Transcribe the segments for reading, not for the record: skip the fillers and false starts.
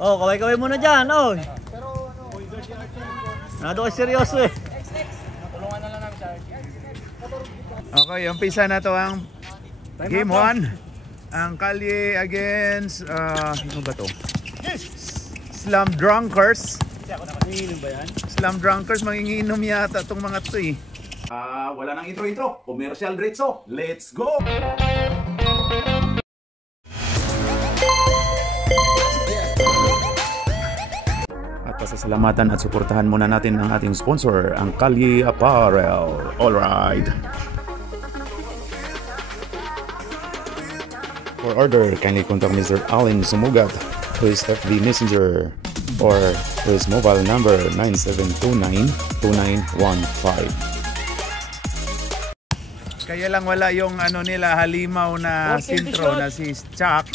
Oh, kaway-kaway muna dyan, oh. Nado ka seryoso eh. Okay, umpisa na to ang game 1. Ang Kalye against, ano ba to? Slum Drunkers. Slum Drunkers, manginginom yata itong mga to eh. Wala nang intro-intro. Commercial diretso. Let's go! At pasasalamatan at suportahan muna natin ang ating sponsor, ang Kalye Apparel. Alright. For order, kindly contact Mr. Allen Sumugat to his FB Messenger or to his mobile number 9729-2915. Kaya lang wala yung ano nila halimaw na sintro na si Chuck.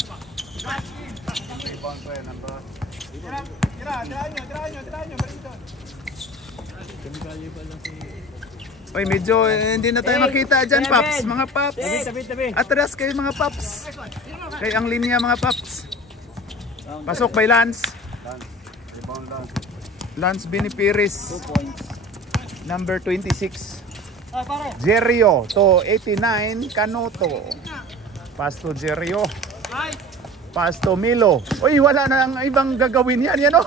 Oy, medyo hindi na tayo makita dyan, Paps. Mga Paps. Atras kayo mga Paps. Kay ang linya mga Paps. Pasok by Lance. Lance Binipiris. Number 26. Jerio to 89 Kanoto. Pasto Jerio. Pasto Milo. Uy, wala na ang ibang gagawin yan. Yan o.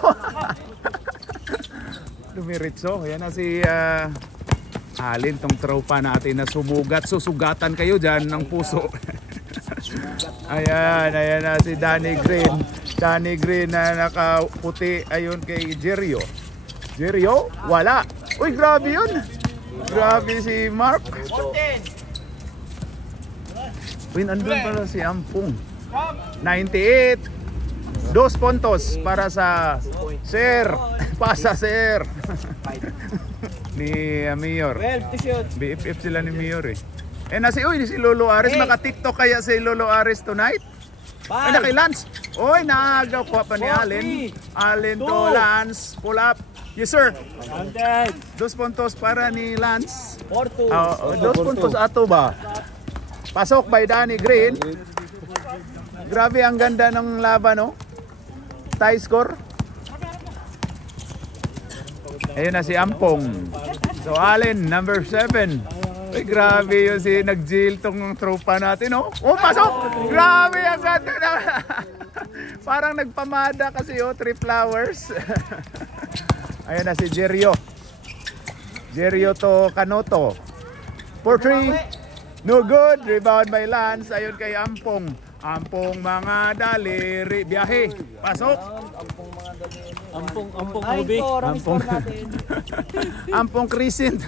Lumiritso. Yan na si Alin, tong tropa natin na sumugat. Susugatan kayo dyan ng puso. Ayan, ayan na si Danny Green. Danny Green na nakaputi. Ayun kay Jerio. Jerio, wala. Uy, grabe yun. Grabe si Mark. Uy, andun pala si Ampung. 98. 2 puntos para sa Sir. Pasa Sir. Ni Mayor. BFF sila ni Mayor eh. Eh nasi, uy, si Lolo Ares. Maka-TikTok kaya si Lolo Ares tonight? Ay, na kay Lance. Uy, naagaw ko pa ni Allen. Allen to Lance. Pull up. Yes sir. 2 puntos para ni Lance. 2 puntos ato ba? Pasok by Danny Green. Grabe ang ganda ng laban, no? Tie score. Ayun na si Ampong. So Allen, number 7. Ay, grabe yun si nag-jail tong tropa natin, no? Oh, pasok! Grabe ang ganda na. Parang nagpamada kasi, oh, 3 flowers. Ayun na si Jerio. Jerio to Kanoto. 4-3. No good. Rebound by Lance. Ayun kay Ampong. Ampong mga daliri. Biyahe. Pasok. Ampong Ubi. Ampong Crescent.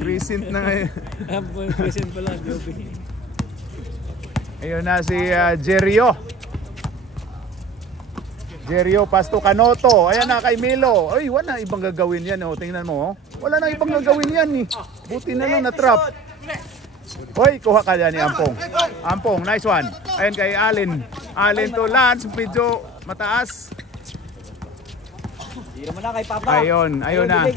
Crescent na ngayon. Ampong Crescent pala. Ubi. Ayun na si Jerio. Jerio Pasto Kanoto. Ayan na kay Milo. Ay, wala ibang gagawin yan. Oh. Tingnan mo. Oh. Wala na ibang gagawin yan. Eh. Buti na lang na trap. Hoy, kuha ka dyan ni Ampong. Ampong, nice one. Ayun kay Allen. Allen to Lance. Medyo mataas. Tira mo na kay Papa. Ayun, ayun na.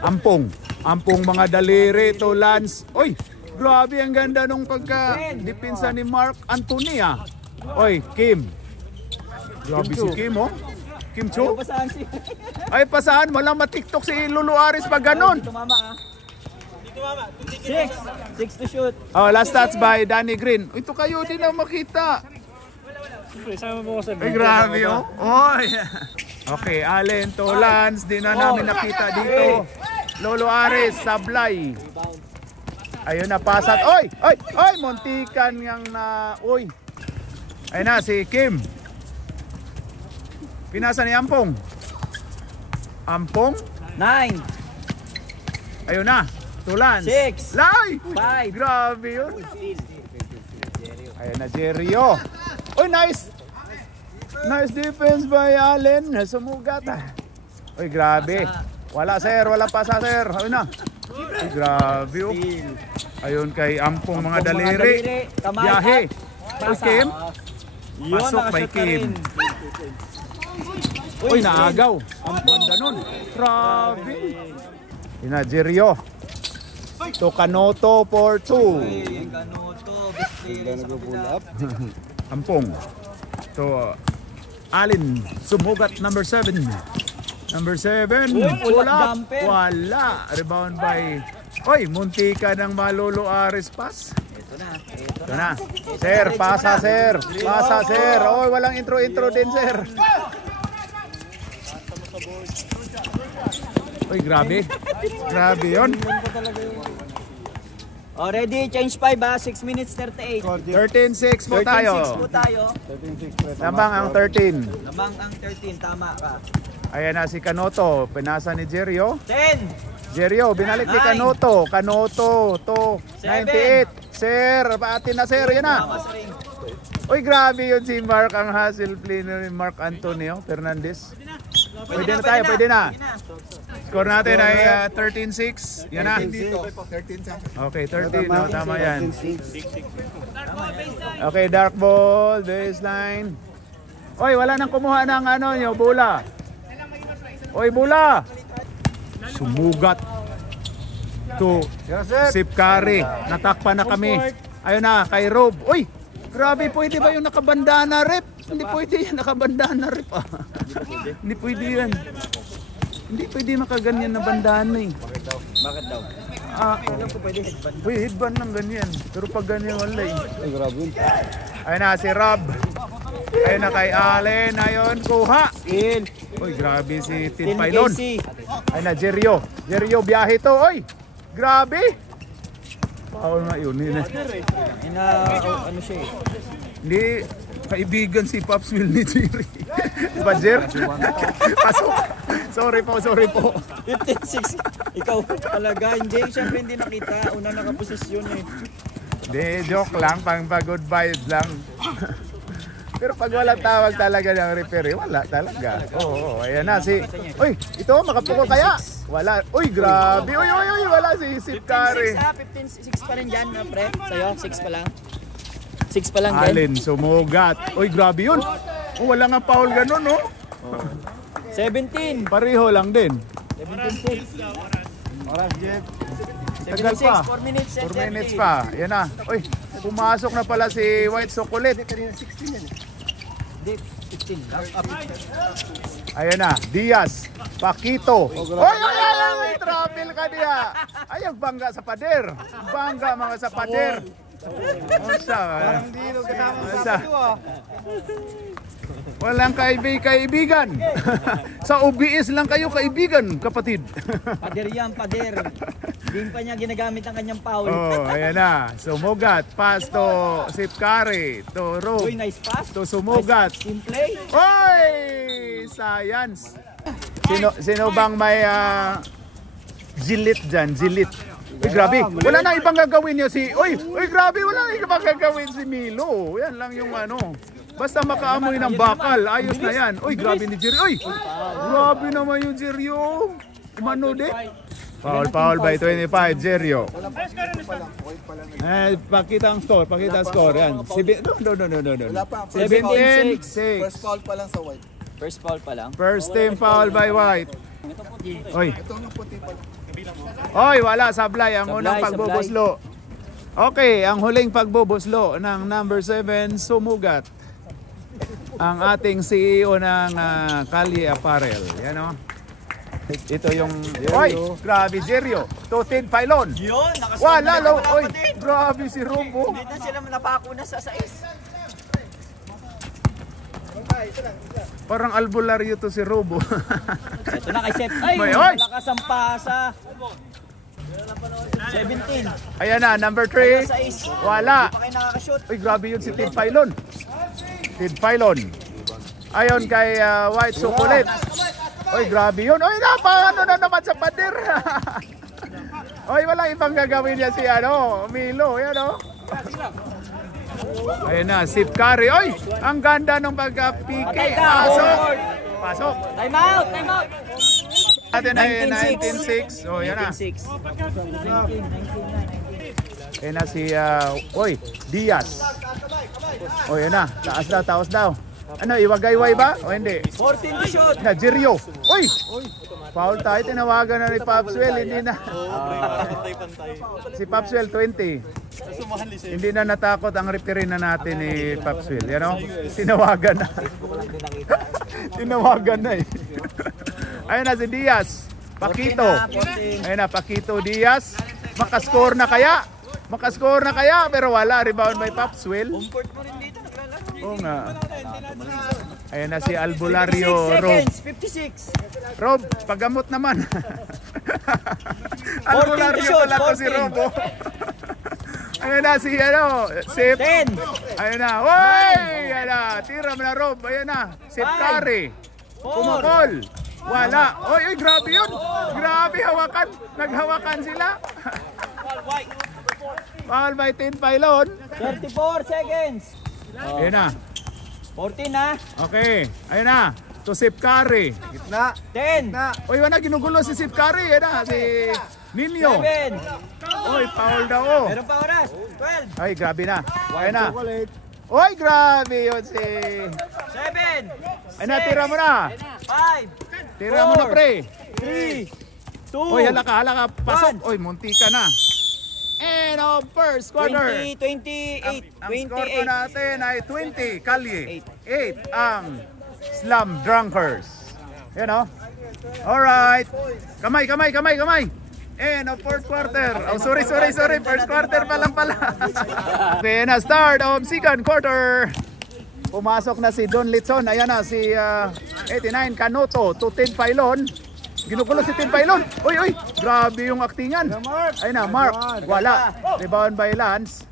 Ampong. Ampong mga daliri to Lance. Oy, grabe ang ganda nung pagka-dipinsa ni Mark Anthony ah. Oy, Kim. Grabe si Kim, oh. Kim Cho. Ay, pasaan? Walang matiktok si Lolo Ares pag ganon. Tumama ah. 6 to shoot. Oh, last stats by Danny Green. Ito kayo din na makita. Ay, grabe, oh. Oy. Okay, Allen to Lance. Di na namin nakita dito. Lolo Ares, sablay. Ayun na, pasat. Oy! Oy! Oy! Muntikan yang na... Oy! Ayun na, si Kim. Pinasa ni Ampong. Ampong? 9. Ayun na. To Lance. 6. Lay! 5. Grabe yun. Ayun na, Jerio. Oy, nice! Nice defense by Allen. Sumugat. Oy, grabe. Wala, sir. Wala pasa, sir. Ayun na. Oy, grabe. Oh. Ayun kay Ampong mga daliri. Biyahe. Oy, Kim. Pasok by Kim. Uy, naagaw. Ang ganda nun. Grabe. Yun na, Jerio. To Kanoto for 2. Kanoto. Ampong. To Allen sumugat number 7. Number 7. Uy, pull-up Wala. jumper. Wala. Rebound by... Oy, munti ka ng Malolo Ares pass. Ito na. Ito na. Sir, pasa sir. Pasa sir. Oy, walang intro din sir. Oy, grabe. Grabe yun. Oh, ready? Change 5 ha. 6 minutes 38. 13-6 po 13-6 po tayo. tayo. Lamang ang 13. Lamang ang 13. Tama ka. Ayan na si Kanoto. Pinasa ni Jerio. 10. Jerio, binalik ni Nine. Kanoto. Kanoto to 98. Seven. Sir, paatin na sir. Yan na. Tama sa ring. Uy, grabe yun si Mark ang hustle play ni Mark Antonio Fernandez. Pwede na tayo, pwede na. Score natin ay 13-6. Yan na. Okay, 13. Oh, tama yan. Okay, dark ball, baseline. Oy, wala nang kumuha ng ano nyo, bola. Oy, bola. Sumugat to Sip Curry. Natakpan na kami. Ayun na, kay Rob. Uy, grabe, pwede ba yung nakabandana rep? Hindi pwede yan, nakabandana rep. Hindi pwede yan. Hindi pwede makaganyan na bandana eh. Bakit daw? Alam ko pwede headband. Uy, headband lang ganyan. Pero pag ganyan wala eh. Ay, grabe yun. Ayun na, si Rob. Ayun na kay Allen. Ayun, kuha. Till. Uy, grabe si Tin Till Pailon. Casey. Ayun na, Jerio. Jerio, biyahe to. Uy, grabe. Paul na yun. Ano siya eh. Hindi, kaibigan si Pops Will ni Jerry. Diba, Jer? Pasok. Sorry po. 15-6. Ikaw talaga. Hindi, syempre hindi nakita. Una nakaposisyon eh. Hindi, joke lang. Pang good vibes lang. Pero pag walang tawag talaga ng referee, wala talaga. Oo, ayan na si... Uy, ito, makapuko kaya? Wala. Uy, grabe. Uy, wala si Sip Curry. 15-6 pa rin dyan, pre. Sa'yo, 6 pa lang. 6 pa lang din. Allen, sumugat. Uy, grabe yun. Oh, wala nga foul ganun, no? 17. Pareho lang din. 17-6. Tagal pa. 4 minutes 4 minutes pa. Yan na. Uy, pumasok na pala si White Chocolate. Hindi, 16. Ayan na, Diaz, Paquito. Oy, may travel ka diya. Ay, ang bangga sa pader. Bangga mga sa pader. Unsa? Unsa? Walang kaibigan. Sa OBS lang kayo kaibigan, kapatid. Pader yan, pader. Hindi pa niya ginagamit ang kanyang foul. Oh, ayan na. Sumugat. Pass to Sip Curry. To Rob. Uy, nice pass. To sumugat. Team play. Oy! Science. Sino bang may Gilit dyan? Gilit. Uy, grabe. Wala na ibang gagawin niyo si... Uy, grabe. Wala na ibang gagawin si Milo. Yan lang yung ano. Basta makaamoy ng bakal. Ayos na yan. Uy, grabe ni Jerry. Uy, grabe naman yung Jerry. Umano de. Foul by 25, Jerio. Pakita ang score, pakita ang score. Yan. No. Wala pa. 17-6. First foul pa lang sa white. First foul pa lang. First team foul by White. Oy. Ito ang puti pa lang. Oy, wala, sablay. Ang unang Sablay, pagbubuslo. Okay, ang huling pagbubuslo ng number 7, sumugat. Ang ating CEO ng Kali Apparel. Yan o. Ito yung... Oy, grabe, Jerio. Tutin Pailon. Yun, Wala, oy, grabe si Robo. Hindi na sila napako na sa 6. Parang albularyo to si Robo. Ito na kay Seth. Ay, Oy! malakas ang pasa. 17. Ayan na, number 3. Sa 6. Wala. Pa kayo nakakashoot. Uy, grabe yun si Tid Pailon. Tid Pailon. Ayon kay White Chocolate. Uy, grabe yun. Uy, ano na naman sa pader. Uy, walang ibang gagawin niya si Milo. Yan o. Ayan na, Sip Curry. Uy, ang ganda ng pagka-pike. Pasok. Time out. Atin ay 19-6. O, yan na. 19-6. Ayan na si, Diaz. O, yan na. Taas daw. Ano, iwagayway ba? O hindi? 14 to shoot. Na, Jerio. Uy! Foul tayo. Tinawagan na ni Popswell. Hindi na. Si Popswell 20. Hindi na natakot ang referee na natin ni Popswell. Yan o? Tinawagan na. Tinawagan na eh. Ayun na si Diaz. Pakito. 14. Ayun na, Pakito Diaz. Makascore na kaya? Makascore na kaya? Pero wala. Rebound by Popswell. Comfort mo rin dito. Naglalaro. Oo nga. Ayun na si Albulario 56 Rob. seconds. 56. Rob, pagamot naman. Albulario shots, pala to si 14. Rob. Oh. Ayun na si Sip. 10. Ayun na. Woy! Ayun na. Tira mo na Rob. Ayun na. Sip Curry. 4. Kumukol. Wala. Oy, grabe yun. Grabe hawakan. Naghawakan sila. Foul by Tin Pailon. 34 seconds. Ayun na. 14 na. Okay. Ayun na. To Sip Curry. Gitna. 10. Oy, wala ginugulo si Sip Curry. Ayun na. Si Nino. 7. Oy, foul daw. Oh. Meron pa oras. 12. Ay, grabe na. Ayun na. Chocolate. Oy, grabe yun si... 7. Ayun na, tira mo na. 5. Tira mo na, pre. 3. 2. Oy, halaka. Pasok. Oy, munti ka na. And of first quarter. 28. Ang score po 28. natin ay 20, Kalye. 8 ang Slum Drunkers. Yan o. Alright. Kamay. And of fourth quarter. Oh, sorry. First quarter pa lang pala. Okay na, start of second quarter. Pumasok na si Don Litson. Ayan na, si 89 Canoto to Tin Pailon. Ginugulo si Tin Pailon. Uy, grabe yung aktingan. Ayun na, Mark. Wala. Rebound by Lance.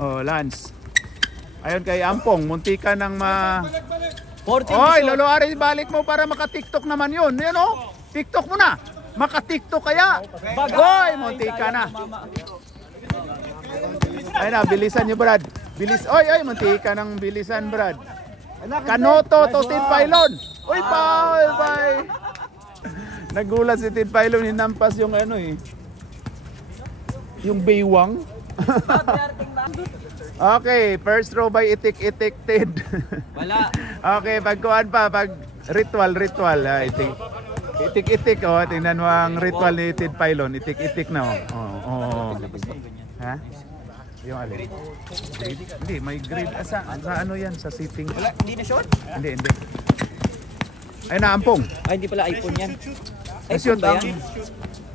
Oh, Lance. Ayun kay Ampong. Munti ka ng 14. Oy, Lolo Aris, balik mo para maka-TikTok naman yun. Yan o. TikTok mo na. Maka-TikTok kaya. Oy, munti ka na. Ayun na, bilisan nyo, Brad. Oy, munti ka ng bilisan, Brad. Canoto to Tin Pailon. Uy, foul by. Nagulat si Tin Pailon, hinampas yung yung baywang. Okay, first row by Itik Tid. Wala. Okay, pag ritual. Itik oh, tingnan mo ang ritual ni Tin Pailon. Itik na oh. Ha? Yung alin? Grade? Hindi, may grade. Sa ano yan? Sa sitting? Wala. Hindi na shot? Hindi. Ay na, Ampong. Ay, hindi pala iPhone yan. Shoot iPhone ba yan?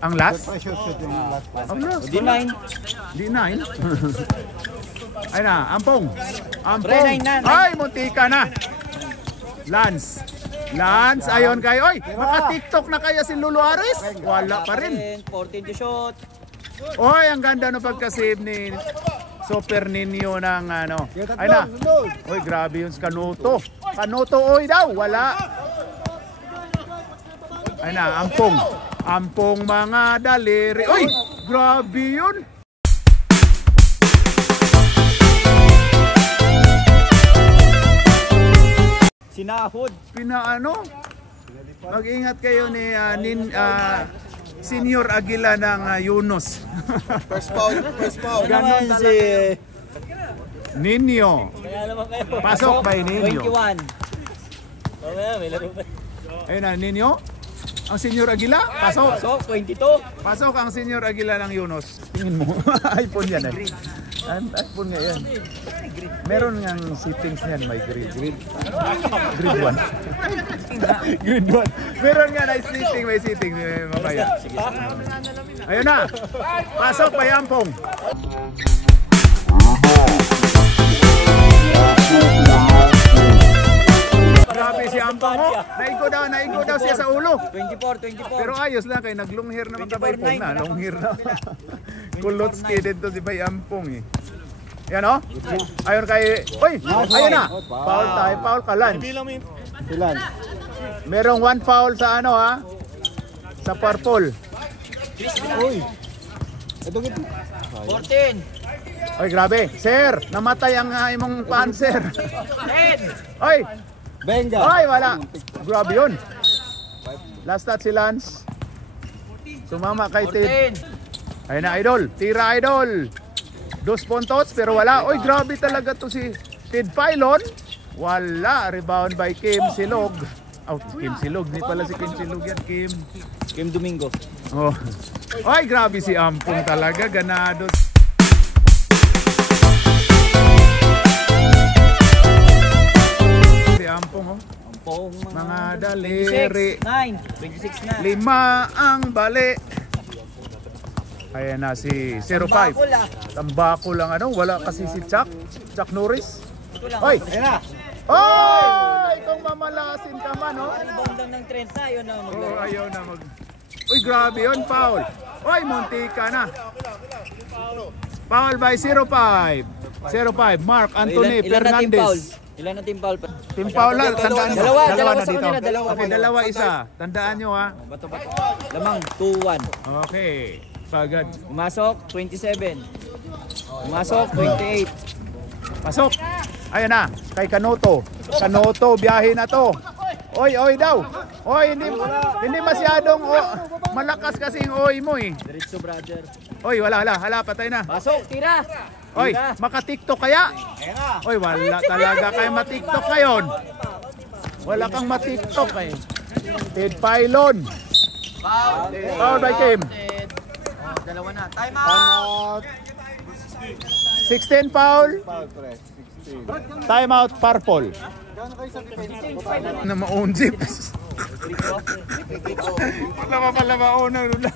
Ang last? Shoot yung last. Ang last. Di 9. Di 9. Ay na, Ampong. Pre, 9 na. Ay, munti ka na. Lance, ayon kayo. Oy, maka-TikTok na kaya si Lolo Aris? Wala pa rin. 14 to shot. Oy, ang ganda ng pagka-save ni Super Nino ng Ay na. Oy, grabe yung Canoto. Oy daw, wala. Ay na, Ampong mga daliri. Oy, grabe yun. Sinahod. Mag-ingat kayo ni Senior Aguila ng Yunus. First foul. Naman si... Nino. Pasok by Nino. 21. May laro pa. Ayun na, Nino. Ang Senior Aguila, pasok. So, 22. Pasok ang Senior Aguila ng Yunus. Tingin mo, iPhone yan eh. iPhone nga yan. Meron ngang settings niyan, may grade 1. Grade 1. Meron nga na setting, may setting. Mamaya. Ayun na. Pasok by Ampong. Grabe si Ampong mo. Naigo daw siya sa ulo. 24. Pero ayos lang kay naglong hair naman ka by Pong na. Long hair na. Kulotski din to si Bay Ampong eh. Yan o. Ayun kay... Uy! Ayun na. Foul tayo. Foul ka, Lance. Ilan? Merong 1 foul sa sa purple. Uy. Ito gito. 14. Oy, grabe. Sir, namatay ang imong panser. 10. Oy! Benga. Oy, wala. Grabe yun. Last touch si Lance. Sumama kay Tid. 14. Ayun na, Idol. Tira, Idol. 2 puntos, pero wala. Oy, grabe talaga to si Tid Pailon. Wala. Rebound by Kim Silog. Oh, Kim Silog. Hindi pala si Kim Silog yan. Kim Domingo. Oh. Oy, grabe si Ampong talaga. Ganado. mga daliri. 26 na. 5 ang bali. Ayan na si 05. Tambako lang. Tambako lang ano, wala kasi si Chuck Norris. Ito lang. Oy, ayan na. Oy, kung mamalasin ka man, oh. Rebound lang ng 30, yun na Oh, maglaro. ayaw na mag... Uy, grabe yun, foul. Uy, muntika na. Foul by 05. 05, Mark Anthony Ilan na team foul? Fernandez. Ilan na team foul? Team foul lang, tandaan nyo. Dalawa na sa dito. kanila, dalawa. Okay, dalawa isa. Tandaan nyo ha. Bato. Lamang, 2-1. Okay, pagad. Pumasok, 27. Pumasok, 28. Pasok. Ayan na, kay Kanoto. Kanoto, biyahe na to. Oy, oy daw. Oy, hindi masyadong malakas kasing oy mo eh. Diretso, brother. Oy, hala, patay na. Pasok, tira. Oy, Tira. maka-TikTok kaya? Oy, wala talaga kayo ma-TikTok ngayon. Wala kang ma-TikTok eh. Ted Pylon. Foul by Kim. Dalawa na. Time Out. out. 16 foul. Foul, pre. 16. Timeout purple. Gano'n kayo sa defense? Na maon jeep. Wala pala mauna nula.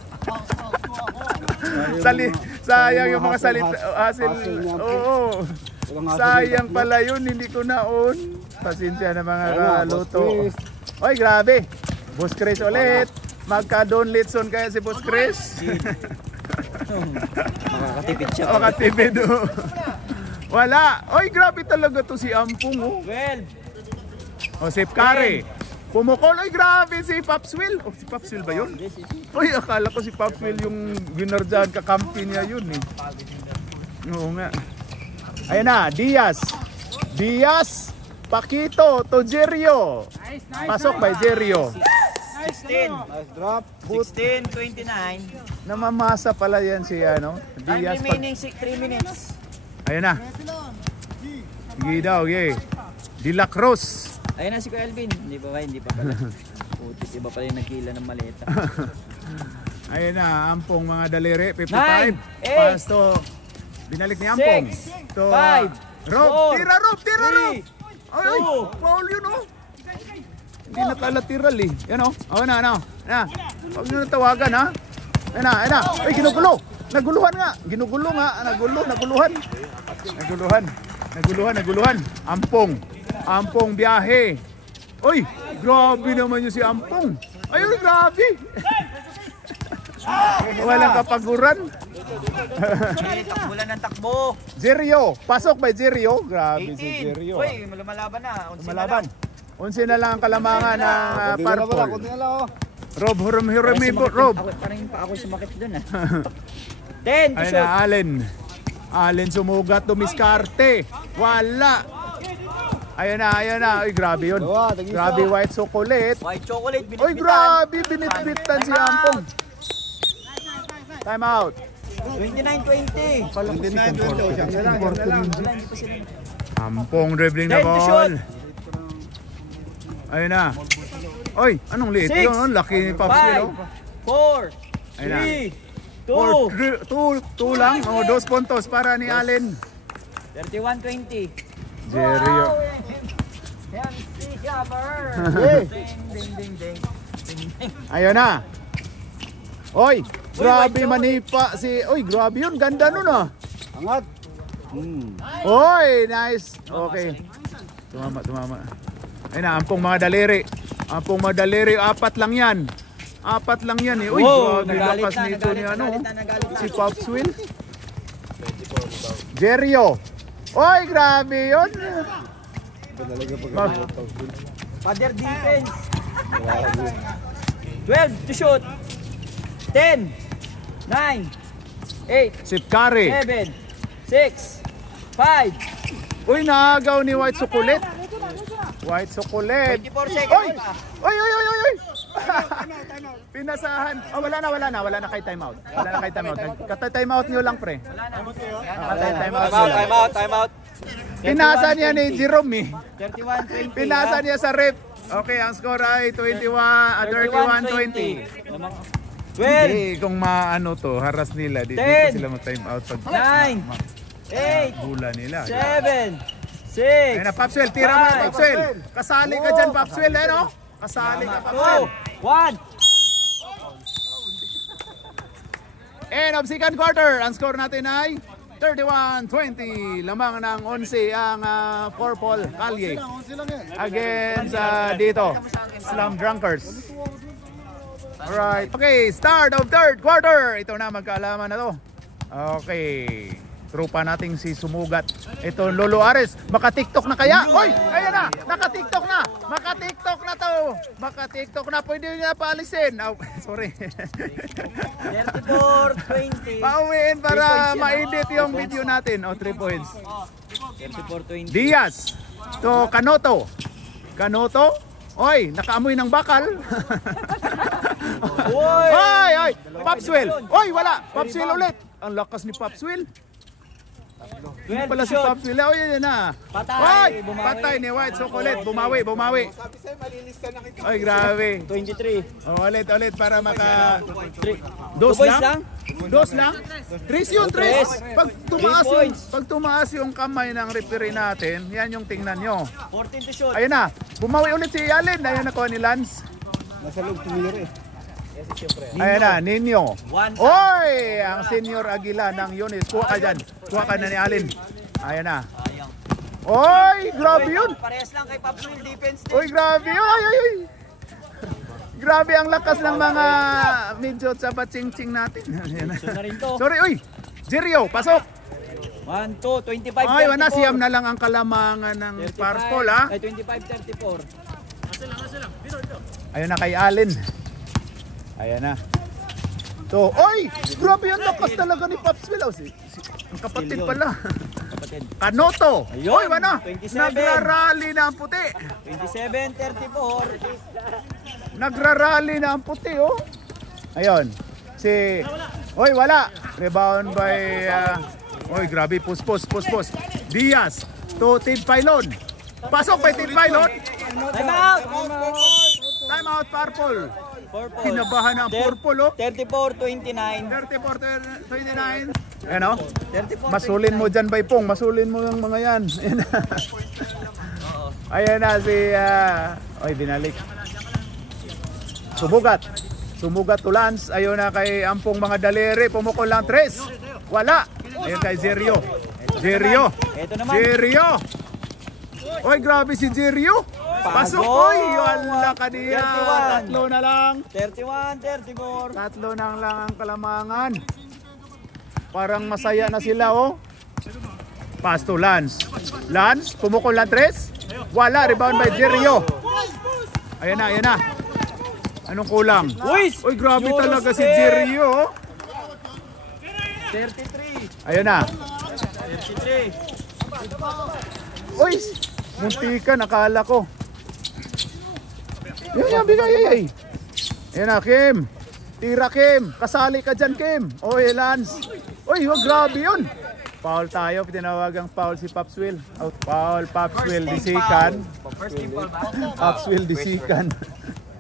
Sayang yung mga salita. Hasil. Oo. Sayang pala yun, hindi ko naon. Pasensya na mga luto. Oy, grabe. Boss Chris ulit. Magka-Don Litson kaya si Boss Chris. Makakatipid siya. Makatipid. Wala. Oy, grabe talaga to si Ampung. Oh. 12. O, si Kare. Pumukol. Ay, grabe si Popswill. O, si Popswill ba yun? Uy, akala ko si Popswill yung ginardyan kakampi niya yun eh. Oo nga. Ayan na, Diaz. Paquito to Jerio. Pasok by Jerio. 16. Nice drop. 16-29. Namamasa pala yan si ano, Time Diaz. remaining 3 minutes. Ayan na. Sige daw, okay. De La Cruz. Ayun na si Kuya Alvin. Hindi pa pala. Putis, iba pala yung nagkila ng maleta. Ayun na, Ampong mga daliri. 55. 9, 8, Pass to. Binalik ni Ampong. 6, To 5, Rob. 4, Tira Rob. 3, Ay, foul yun oh. Hindi nakalateral eh. Yan oh. Oh, na. Huwag nyo natawagan ha. Ayan na. Ay, ginugulo. Naguluhan nga. Naguluhan. Ampong biyahe. Oy, grabe naman yung si Ampong. Ayun, grabe. Walang kapaguran. Takbulan ng takbo. Jerio, pasok by Jerio. Grabe si 18. Jerio. Uy, lumalaban na. Malaban. Unsi na lang ang kalamangan ng purple. Kunti na lang, oh. Rob, hurumi Rob. Parang pa ako sumakit dun ah. 10 to Ayun shoot. na, Allen sumugat, dumiskarte. Wala. Ayun na. Ay, grabe yun. Dalawa, tag-isa. Grabe white chocolate. White chocolate, Oy, binitbitan. grabe, binitbitan si Time out. Ampong. Time out. 29-20. Pala ko si 29-20, siyam na lang. Wala, hindi pa sila. Ampong dribbling na 10 to ball. shoot. Ayun na. Oy, anong liit 6, yun? Oh, laki ni Popsy, oh. 4, Ayun na. 3, 2, 2 lang. Oh, 2 puntos para ni Allen. 31-20. Jerio. MC Hammer. Ding. Ayun na. Oy, grabe manipa si... Oy, grabe yun. Ganda nun ah. Angat. Oy, nice. Okay. Tumama. Ayun na, Ampong mga daliri. Apat lang yan eh. Uy, Wow, grabe nagalit lakas na, nito ni ano. nagalit na. Si Popswill. Jerio. Oy, grabe yun. Father defense. 12 to shoot. 10, 9, 8, Si Kare. 7, 6, 5, Uy, naagaw ni White Chocolate. 24 seconds. Oy! Pinasahan. Oh, wala na kay timeout. Kata-timeout nyo lang, pre. Time out. Pinasa niya ni Jerome eh. 31-20. Pinasa niya sa rep. Okay, ang score ay 31-20. 12, Hindi, kung maano to, haras nila. Dito 10, sila mag-timeout pag 9, 8, gula nila. 7, 6, Ayun na, Popswell, tira mo na, Popswell. Kasali ka dyan, Popswell, ano? Kasali ka pa. 2, 1. End of second quarter. Ang score natin ay 31-20. Lamang ng 11 ang Purple Kalye against dito Slum Drunkers. Alright. Okay, start of third quarter. Ito na, magkaalaman na to. Okay. Trupa nating si Sumugat. Ito Lolo Ares. Maka-TikTok na kaya? Hoy! Ayan na! Naka-TikTok na! Maka-TikTok na to! Maka-TikTok na. Pwede nyo na paalisin. Oh, sorry. 34-20. Pauwiin para ma-edit yung video natin. O, 3 points. 34-20. Diaz. To Kanoto. Kanoto. Oy, nakaamoy ng bakal. Oy! Oy, oy. Popswell. Oy, wala. Popswell ulit. Ang lakas ni Popswell. Hindi pala si Popswell. Oy, yan na. Patay. Oy, patay ni White Chocolate. Bumawi, bumawi. Oy, grabe. 23. Ulit para maka... 2 Dos points lang? lang? Dos lang? Tres yun, tres. Three Pag tumaas yung kamay ng referee natin, yan yung tingnan nyo. 14 to shoot. Ayun na, bumawi ulit si Allen. Ayun na kuha ni Lance. Nasa loob tumira eh. Ayun na, Ninyo. One. Oy, ang Senior Aguila ng Yunis. Kuha ka dyan. Kuha ka na ni Allen. Ayun na. Sayang. Oy, grabe yun. Parehas lang kay Popswell defense din. Oy, grabe yun. Ay, ay, ay. Grabe ang lakas ng mga medyo tsaba-ching-ching natin. Ayan na. So na rin to. Sorry, oy. Jerio, pasok. 1, 2, 25, 34. Ay, wala, siyam na lang ang kalamangan ng 35, Purple, ha? Ay, 25, 34. Ayun na kay Allen. Ayan na. So, oy! Grabe yung lakas talaga ni Popswell. Oh, ang kapatid pala. Kapatid. Kanoto. Ayun, Oy, wala. 27. Nagrarally na ang puti. 27, 34. Nagrarally na ang puti, oh. Ayun. Si... Oy, wala. Rebound by... Oy, grabe. Push. Diaz. To Tid Pailon. Pasok by Tid Pailon. Time out! Time out, Purple. Purple. Kinabahan ang Purple, oh. 34, 29. 34-29. Ayan, oh. 34, Masulin mo dyan, Baypong. Masulin mo yung mga yan. Ayan na. Ayan na si... Oy, binalik. Sumugat to Lance. Ayun na kay Ampong mga daliri. Pumukol lang 3. Wala. Ayun kay Jerio. Ito naman. Jerio. Oy, grabe si Jerio. Pasok, oy. Wala ka diya. 31. Tatlo na lang. 31, 34. Tatlo na lang ang kalamangan. Parang masaya na sila, oh. Pass to Lance. Lance, pumukol lang 3. Wala, rebound by Jerio. Ayan na. Anong kulang? Uy! Uy, grabe Euro talaga si spin. Jerio, oh. 33. Ayun na. 33. Uy, muntikan, akala ko. Yan, bigay. Ayan na, Kim. Tira, Kim. Kasali ka dyan, Kim. Oy, Lance. Uy, grabe yun. Foul tayo, tinawagang foul si Popswell. Out, foul, Popswell, disikan. First team foul ba? Popswell, disikan.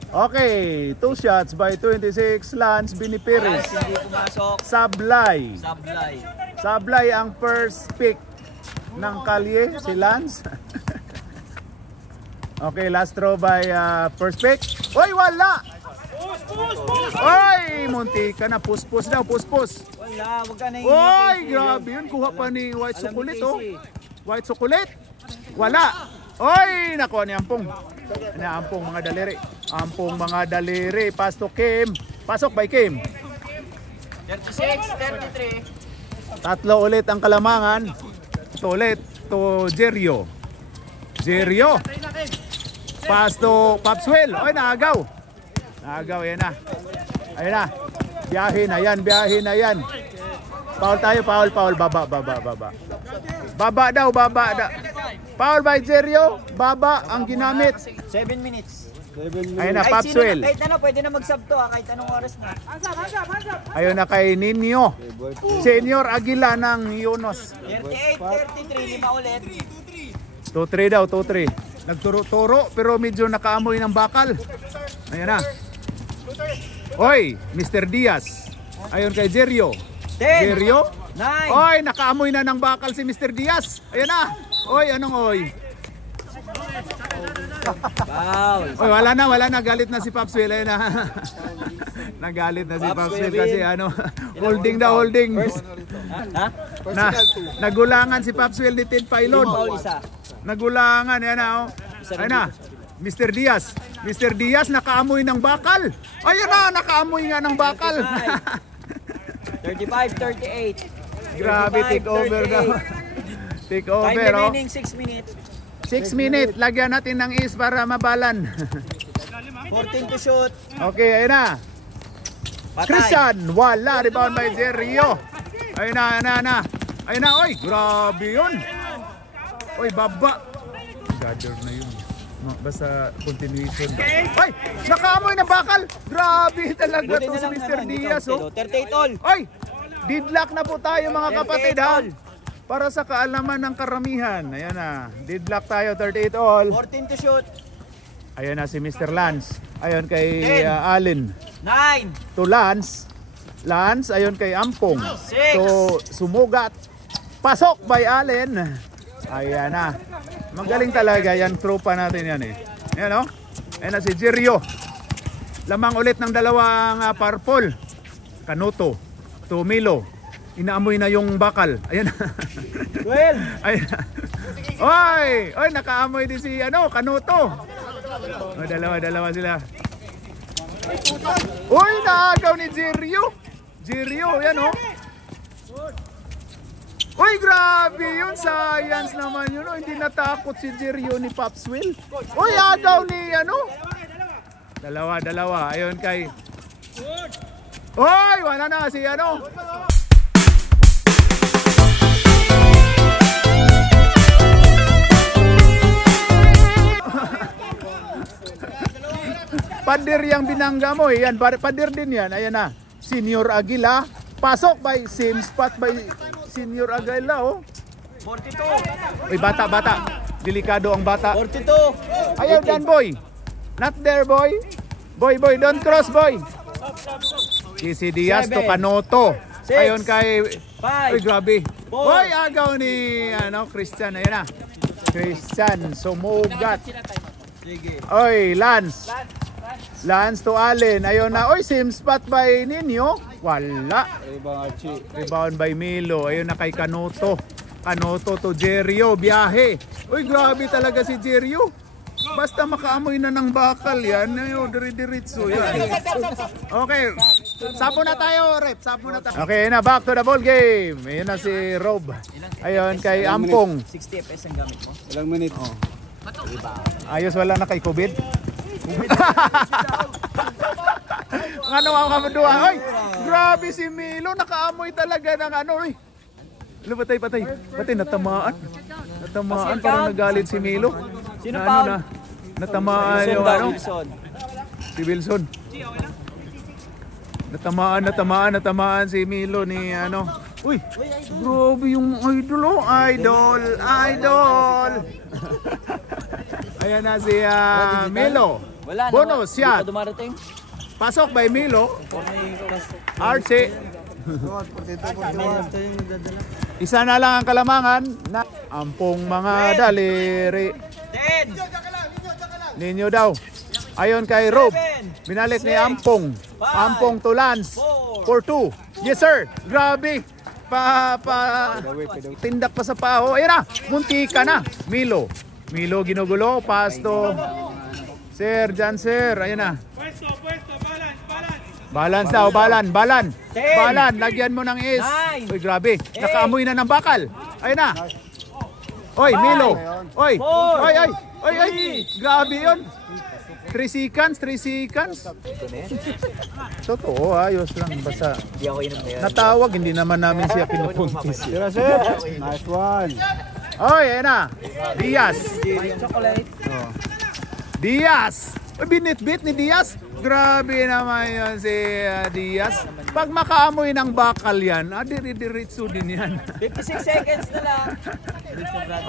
Okay, 2 shots by 26, Lance Binipiris. Hindi pumasok. Sablay. Sablay ang first pick ng Kalye, si Lance. Okay, last throw by first pick. Oy, wala! Oy, muntika na. Push daw, push. Wala, wag ka na yung Oy, grabe yun. Kuha pa ni White Chocolate, oh. White Chocolate. Wala. Oy, nakuha ni Ampong. Ampong mga daliri. Ampong mga daliri. Pass to Kim. Pasok by Kim. 36, 33. Tatlo ulit ang kalamangan. Ito ulit to Jerio. Pass to Popswell. Oy, naagaw, yan na. Ayun na. Biyahe na yan. Foul tayo, foul. Baba. Baba daw. Foul by Jerio. Baba ang ginamit. 7 minutes. Ayun na, Popswell. Kahit ano, pwede na mag-sub to kahit anong oras na. Ayun na kay Ninyo. Senior Aguila ng Yunos. 38, 33, 5 ulit. 2-3 daw, 2-3. Nagturo-turo pero medyo nakaamoy ng bakal. Ayan na. Oy, Mr. Diaz. Ayun kay Jerio. 10, Jerio. 9, Oy, nakaamoy na ng bakal si Mr. Diaz. Ayan na. Oy, anong oy? Foul. Oy, wala na. Galit na si Popswell. Ayun na. Nagalit na si Popswell kasi ano, holding. First. Ha? Nagulangan si Popswell ni Ted Pailon. Foul isa. Nagulangan, yan na. Ayun na. Mr. Diaz. Mr. Diaz nakaamoy ng bakal. Ayun na, nakaamoy nga ng bakal. 35-38. Grabe, take over na. Take Time over, oh. remaining 6 minutes. 6 minutes. Lagyan natin ng is para mabalan. 14 to shoot. Okay, ayun na. Patay. Christian, wala. Rebound by Jerio. Ayun na. Ayun na, oy. Grabe yun. Oy, baba. Gather na yun. Basta continuation. Ay, nakaamoy ng bakal. Grabe talaga Buti to na si lang Mr. naman, Diaz. Oh. 38 all. Oy, deadlock na po tayo mga kapatid ha. 38 all. Para sa kaalaman ng karamihan. Ayan na. Deadlock tayo, 38 all. 14 to shoot. Ayan na si Mr. Lance. Ayon kay 10. Allen. 9. To Lance. Lance, ayon kay Ampong. 6. So, sumugat. Pasok by Allen. Ayan na. Magaling talaga yan. Tropa natin yan eh. Ayan o. Ayan na si Jerio. Lamang ulit ng dalawang purple. Kanuto. To Milo. Inaamoy na yung bakal. Ayan na. 12. Ayan na. Oy, nakaamoy din si Kanuto. O, dalawa sila. Uy, naagaw ni Jerio. Jerio, yan o. Uy, grabe yun. Science naman yun. Hindi natakot si Jerio ni Popswell. Uy, agaw ni Dalawa. Ayun kay... Uy, wala na si Pader yang binangga mo. Yan, pader din yan. Ayan na. Senior Aguila. Pasok by same spot by Senior Aguila, oh. 42. Uy, bata. Delikado ang bata. 42. Ayaw dan, boy. Not there, boy. Boy, don't cross, boy. Si Diaz to 7. Kanoto. 6. Ayon kay... 5. Uy, grabe. 4. Boy, agaw ni Christian. Ayan na. Christian, sumugat. Sige. Oy, Lance to Allen. Ayun na. Oy, same spot by Ninyo. Wala. Rebound by Milo. Ayun na kay Kanoto. Kanoto to Jerio. Biyahe. Uy, grabe talaga si Jerio. Basta makaamoy na ng bakal yan. Ayun, dire-diritso yan. Okay. Sapo na tayo, rep. Okay, na. Back to the ball game. Ayun na si Rob. Ayun kay Ampong. 60 FPS ang gamit mo. Walang minute. Ayos, wala na kay COVID. Ano ang kamuduha? Ay, grabe si Milo. Nakaamoy talaga ng Uy. Patay. Natamaan. Parang nagalit si Milo. Sino na, foul? Natamaan yung Wilson. Si Wilson. Natamaan si Milo ni Uy, grabe yung idol. Idol. Ayan na si Milo. Wala na. Bonus Hindi shot. pa dumarating. Pasok by Milo. RC. Isa na lang ang kalamangan na Ampong mga daliri. 10. Ninyo daw. Ayon kay Rob. Binalik ni Ampong. Ampong to Lance. 4-2. Yes sir. Grabe. Tindak pa sa paho. Ayan na. Muntika na. Milo ginugulo. Pasto. Sir, Jan sir. Ayan na. Balance daw. Balan. Lagyan mo ng is. Uy, grabe. Nakaamoy na ng bakal. Ayan na. Oy, Milo. Oy. Grabe yun. 3 seconds. Totoo, ayos lang. Basta Di ako inom ngayon. natawag, hindi naman namin siya pinupuntis. Sir, sir. Nice one. Oy, ayan na. Diaz. Chocolate. Diaz. Uy, binitbit ni Diaz. Grabe naman yun si Diaz. Pag makaamoy ng bakal yan, diri-diritso din yan. 56 seconds na lang.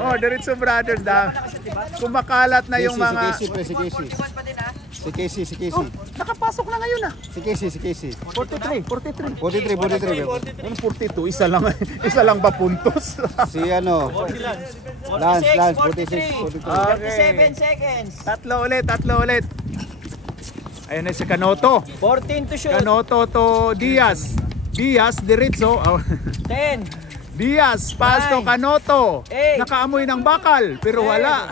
Oh, diritso brothers daw. Kumakalat na yung mga... Si Casey. Si Casey, si Casey. Oh, nakapasok na ngayon ah. Si Casey, si Casey. 43, 43. 43. Ano 42? Isa lang, isa lang ba puntos? Si ano? Lance, 46. 47 seconds. Tatlo ulit. Ayun na si Canoto. 14 to shoot. Canoto to Diaz. Diaz, diretso. Oh. 10. Diaz, pass to Nine. Canoto. Eight. Nakaamoy ng bakal, pero wala.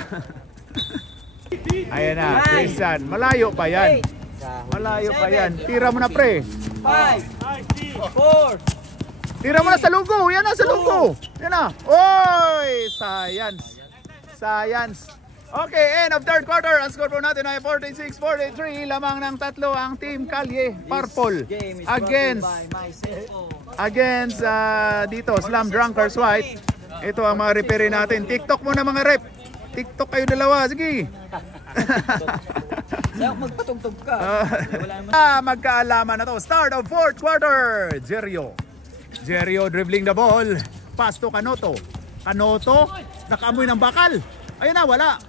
Ayan na, Nine. Christian. Malayo pa yan. 8. Malayo pa yan. Tira mo na, pre. 5. 4. Tira mo na sa lugo. Yan na, sa lugo. Yan na. Oy! Science. Okay, end of third quarter. Ang score po natin ay 46-43. Lamang ng tatlo ang Team Kalye Purple against dito Slam Drunkers White. Ito ang mga referee natin. TikTok muna mga rep. TikTok kayo dalawa. Sige. Magpatugtog ka. Magkaalaman na to. Start of fourth quarter. Jerio dribbling the ball. Pass to Canoto. Canoto, nakaamoy ng bakal. Ayun na, wala.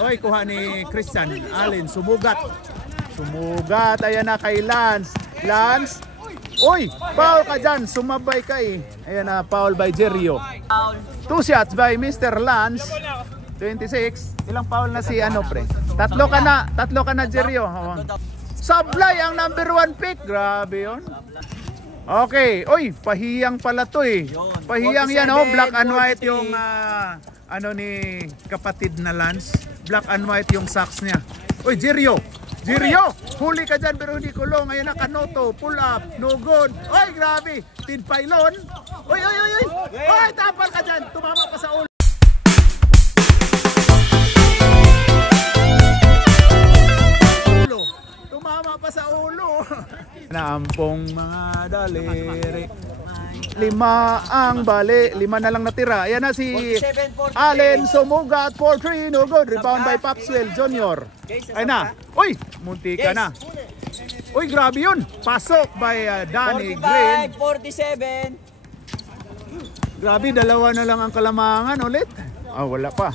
Oy, kuha ni Christian Allen. Sumugat. Ayan na kay Lance. Oy, foul ka dyan. Sumabay ka eh. Ayan na, foul by Jerio. 2 shots by Mr. Lance. 26. Ilang foul na si ano, pre? Tatlo ka na, Jerio. Sablay ang number 1 pick. Grabe yun. Okay. Oy, pahiyang pala to eh. Pahiyang yan, oh. Black and white yung ano ni kapatid na Lance. Black and white yung socks niya. Oy, Jerio, huli ka dyan pero hindi kulong. Ayan na, Canoto, pull up, no good. Oy, grabe, tin pylon. Oy, tapal ka dyan, tumama pa sa ulo. Tumama pa sa ulo. Naampong mga daliri. 5 ang bali, 5 na lang natira. Ayan na si 47-43. Allen, sumugat for 3, no good. Rebound by Popswell Jr. Ayan na. Uy, munti ka na. Uy, grabe yun. Pasok by Danny Green. 45, 47. Grabe, dalawa na lang ang kalamangan ulit. Wala pa.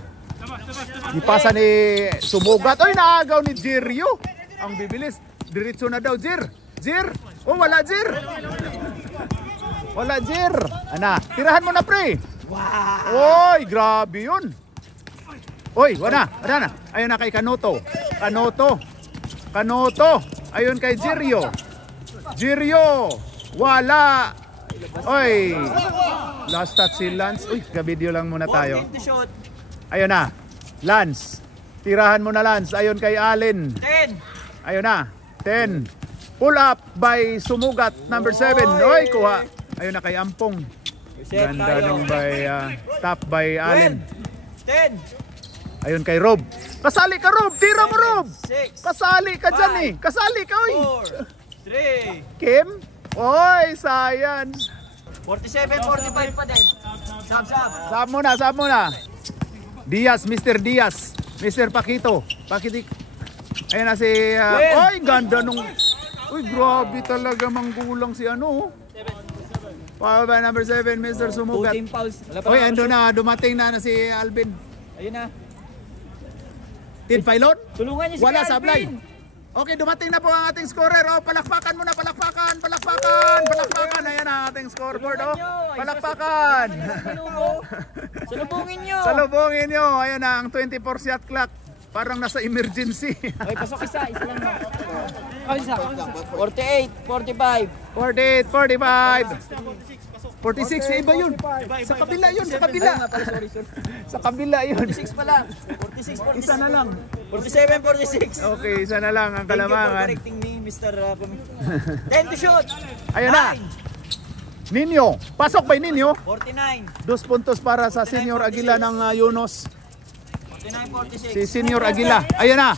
Ipasa ni sumugat. Uy, naagaw ni Jerio. Ang bibilis. Diretso na daw, Jer. Oh, wala, Jer. Wala, Jer. Ana, tirahan mo na, pre. Wow. Oy, grabe yun. Oy, wala na. Ayun na kay Canoto. Ayun kay Jerio. Wala. Oy. Last touch si Lance. Uy, ka-video lang muna tayo. Ayun na. Lance. Tirahan mo na, Lance. Ayun kay Allen. 10. Ayun na. 10. Pull up by sumugat number 7. Oy, kuha. Ayun na kay Ampong. Ganda nung by top by Allen. 10. Ayun kay Rob. Kasali ka, Rob. Tira mo, Rob. 6. Kasali ka dyan eh. Kasali ka, oy. 4. 3. Kim? Oy, science. 47-45 pa din. Sab. Sab mo na. Diaz, Mr. Diaz. Mr. Paquito. Ayun na si... oy, ganda nung... Uy, grabe talaga manggulang si ano. Foul by number 7, Mr. Sumugat. 14 fouls. Oy, ando na. Dumating na si Alvin. Ayun na. Tin Pylon? Tulungan niyo si Wala Alvin. sablay. Okay, dumating na po ang ating scorer. Oh, palakpakan muna, palakpakan. Ayan ang ating scoreboard, oh. Palakpakan. Salubungin nyo. Ayan na ang 24 shot clock. Parang nasa emergency. Okay, pasok isa lang na. Isa. 48, 45. 46, iba yun. Sa kabila yun. Sorry. Sa kabila yun. 46 pa lang. 46. Isa na lang. 47, 46. Okay, isa na lang ang Thank you for kalamangan. correcting me, Mr. 10 to shoot. Ayun na. Ninyo. Pasok by Ninyo. 49. 2 puntos para sa Senior Aguila ng Yunos. 49, 46. Si Senior Aguila. Ayun na.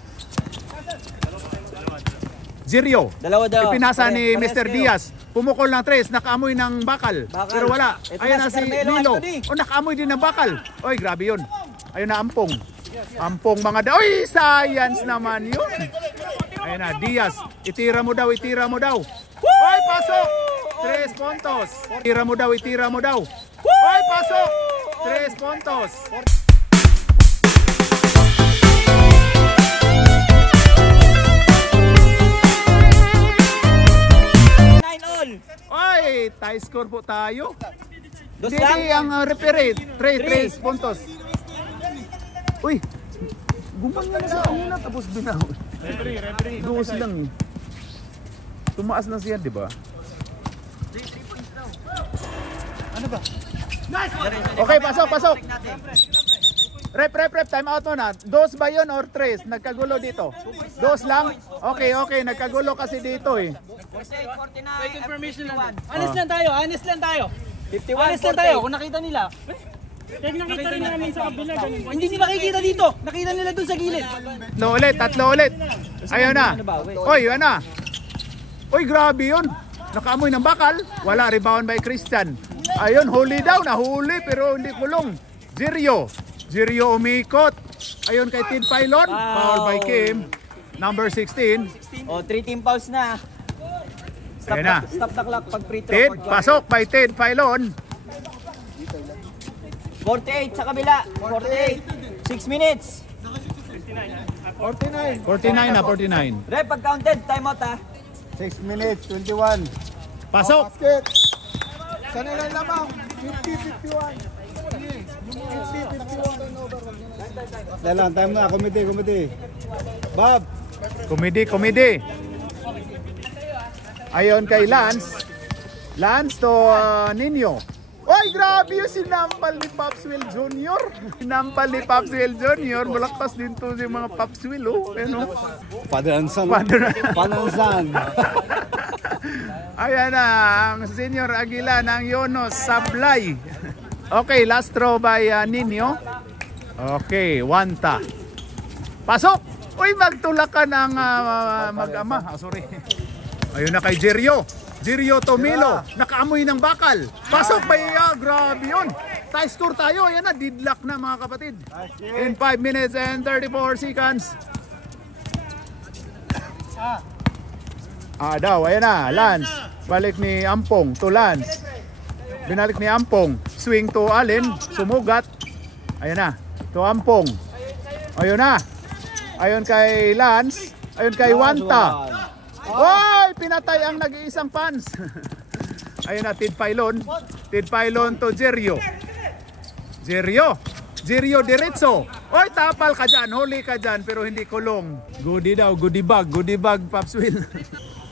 Jerio. Dalawa. Ipinasa ni Parehas Mr. kayo. Diaz. Pumukol ng 3. Nakaamoy ng bakal. Pero wala. Ito Ayun na na si si Carmelo Nilo. Anthony. O, nakaamoy din ng bakal. Oy, grabe yun. Ayun na, Ampong. Mga Oy, science naman yun. Ayun na, Diaz. Itira mo daw. Oy, pasok. 3 puntos. Itira mo daw. Oy, pasok. 3 puntos. tie score po tayo. Dos Hindi lang. ang referee, 3 puntos. Uy, gumanya na sa kanina tapos binaw. Referee. Dos lang. Tumaas na siya, di ba? Ano ba? Okay, pasok. Rep, time out mo na. Dos ba yun or tres? Nagkagulo dito. Dos lang? Okay, nagkagulo kasi dito eh. 49, Confirmation lang. 51. Honest lang tayo, honest lang tayo. 51, Honest lang tayo, kung nakita nila. Kaya nakita rin namin sa kabila. Hindi nila makikita dito. Nakita nila dun sa gilid. Tatlo ulit. Ayun na. Oy, yun na. Oy, grabe yun. Nakaamoy ng bakal. Wala, rebound by Christian. Ayun, huli daw. Nahuli pero hindi kulong. Jirio umikot. Ayun kay Tin Pylon. Foul by Kim. Number 16. Oh, 3 team fouls na. Ayun na. Stop the clock pag free throw. Tin, pasok by Tin Pylon. 48 sa kabila. 48. 6 minutes. 49. 49 na, 49. Rep, pag counted, time out ha. 6 minutes, 21. Pasok. Basket. Sa nila lamang, 50-51. 50-51. Dalang, time na, committee. Bob. Komedi. Ayon kay Lance. Lance to Nino. Oy, grabe yung sinampal ni Popswell Jr. Sinampal ni Popswell Jr. Malaktas din to si mga Popswell, oh. Ano? Father and son. Father and son. Ayan na, ang Senior Aguila ng Yonos Sablay. Okay, last throw by Nino. Okay, Wanta. Pasok! Uy, magtulakan ang mag-ama. Sorry. Ayun na kay Jirio Tomilo. Nakaamoy ng bakal. Pasok ba grabe yun. Tie score tayo. Ayan na, deadlock na mga kapatid. In 5 minutes and 34 seconds. Daw, ayan na, Lance. Balik ni Ampong to Lance. Binalik ni Ampong. Swing to Allen. Sumugat. Ayan na, to Ampong. Ayun na. Ayun kay Lance. Ayun kay Wanta. Oy! Pinatay ang nag-iisang fans. Ayun na, Tid Pylon. Tid Pylon to Jirio diretso. Oy, tapal ka dyan. Huli ka dyan pero hindi kulong. Goodie daw, goodie bag, Popswell.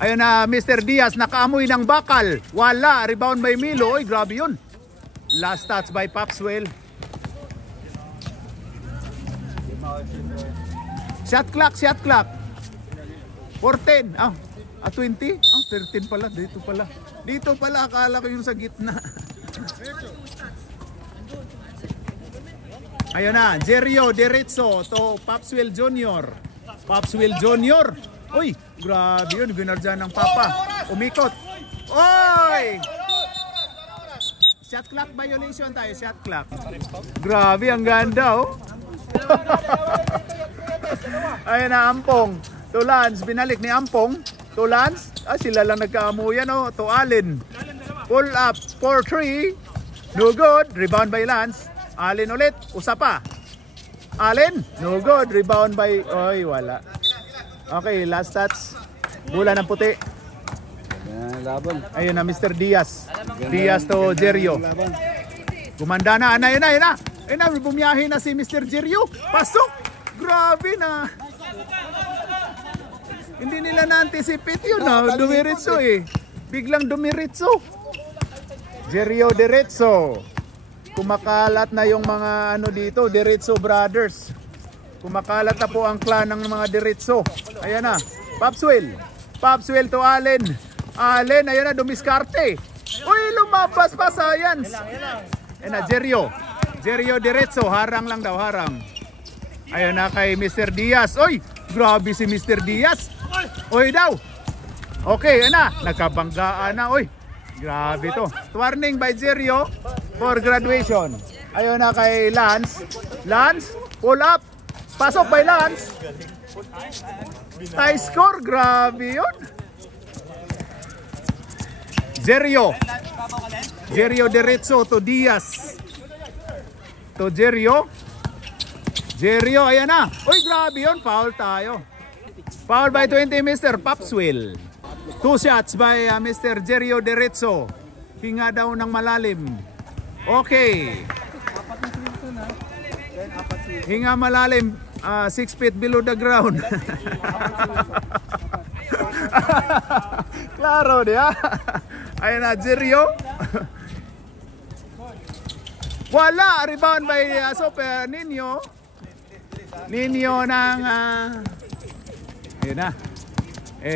Ayun na, Mr. Diaz, nakaamoy ng bakal. Wala, rebound by Milo. Oy, grabe yun. Last touch by Popswell. Shot clock. 14. 20? 13 pala. Dito pala. Akala ko yung sa gitna. Ayun na. Jirio diretso to Popswell Jr. Uy, grabe yun. Ginardyan ng Papa. Umikot. Oy! Shot clock violation tayo. Shot clock. Grabe, ang ganda, oh. Ayun na, Ampong. To Lance, binalik ni Ampong. To Lance, sila lang nagkaamuyan, oh. To Allen. Pull up for 3. No good. Rebound by Lance. Allen ulit. Usapa. Allen. No good. Rebound by... Oy, wala. Okay, last touch. Bola ng puti. Laban. Ayun na, Mr. Diaz. Diaz to Jirio. Gumanda na. Ayun na. Bumiyahe na si Mr. Jirio. Pasok. Grabe na. Hindi nila na-anticipate yun. Dumiritso eh. Biglang dumiritso. Jirio diretso. Kumakalat na yung mga dito. Diretso Brothers. Kumakalat na po ang clan ng mga diretso. Ayan na. Popswell to Allen. Ayun na, dumiskarte. Uy, lumabas pa, Science. Ayan na, Jirio diretso. Harang lang daw, harang. Ayun na kay Mr. Diaz. Uy, grabe si Mr. Diaz. Uy daw. Okay, ayan na. Nagkabanggaan na. Uy, grabe to. Warning by Jirio for graduation. Ayun na kay Lance. Pull up. Pasok by Lance. Tie score. Grabe yun. Jirio diretso to Diaz. To Jirio, ayan na. Uy, grabe yun. Foul tayo. Foul by 20, Mr. Popswell. 2 shots by Mr. Jirio diretso. Hinga daw ng malalim. Okay. Hinga malalim, 6 feet below the ground. Klaro dia. Ayan na, Jerio. Wala, rebound by Super Nino. Nino ng ayun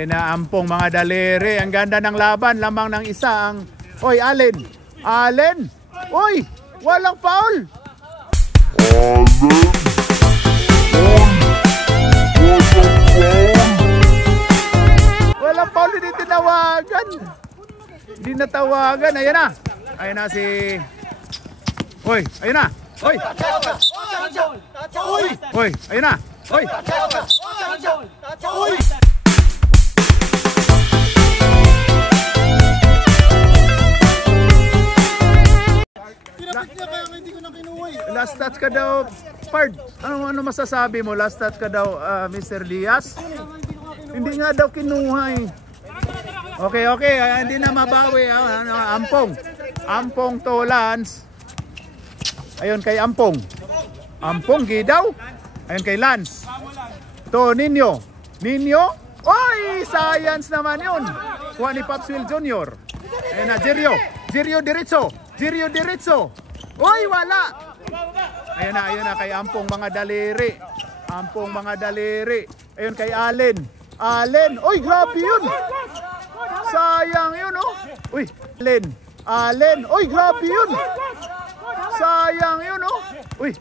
na. Ampong mga daliri. Ang ganda ng laban, lamang ng isa ang oy, Allen. Allen. Oy, walang foul. Walang foul, hindi tinawagan. Hindi natawagan. Ayan na. Ayan na si oy, ayun na. Oy. Oy, ayun na. Oy. Last touch ka daw, Pard. Ano masasabi mo? Last touch ka daw, Mr. Lias? Hindi nga daw kinuha eh. Okay, hindi na mabawi. Ampong to Lance. Ayun kay Ampong. Ampong gidaw. Ayun kay Lance. To Nino. Nino. Oy, science naman yun. Kuha ni Popswell Jr. Ayun na, Jerio. Jerio diretso. Jerio diretso. Oy, wala. Ayun na kay Ampong mga daliri. Ampong mga daliri. Ayun kay Allen. Allen. Oy, grabe yun. Sayang yun, oh. Uy, Allen. Allen. Oy, grabe yun. Sayang yun, oh. Uy.